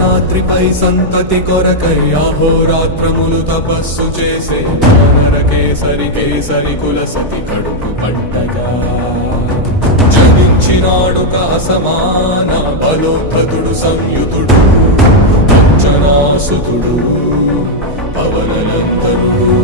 అంజనాద్రిపై సంతతి కొరకై అహోరాత్రములు తపస్సు చేసే వానర కేసరి కేసరి కుల సతి కడుపు పట్టగా జనించినాడు సమాన బలోద్ధతుడు సంయుతుడు అంజనాసుతుడు పవననందనుడు.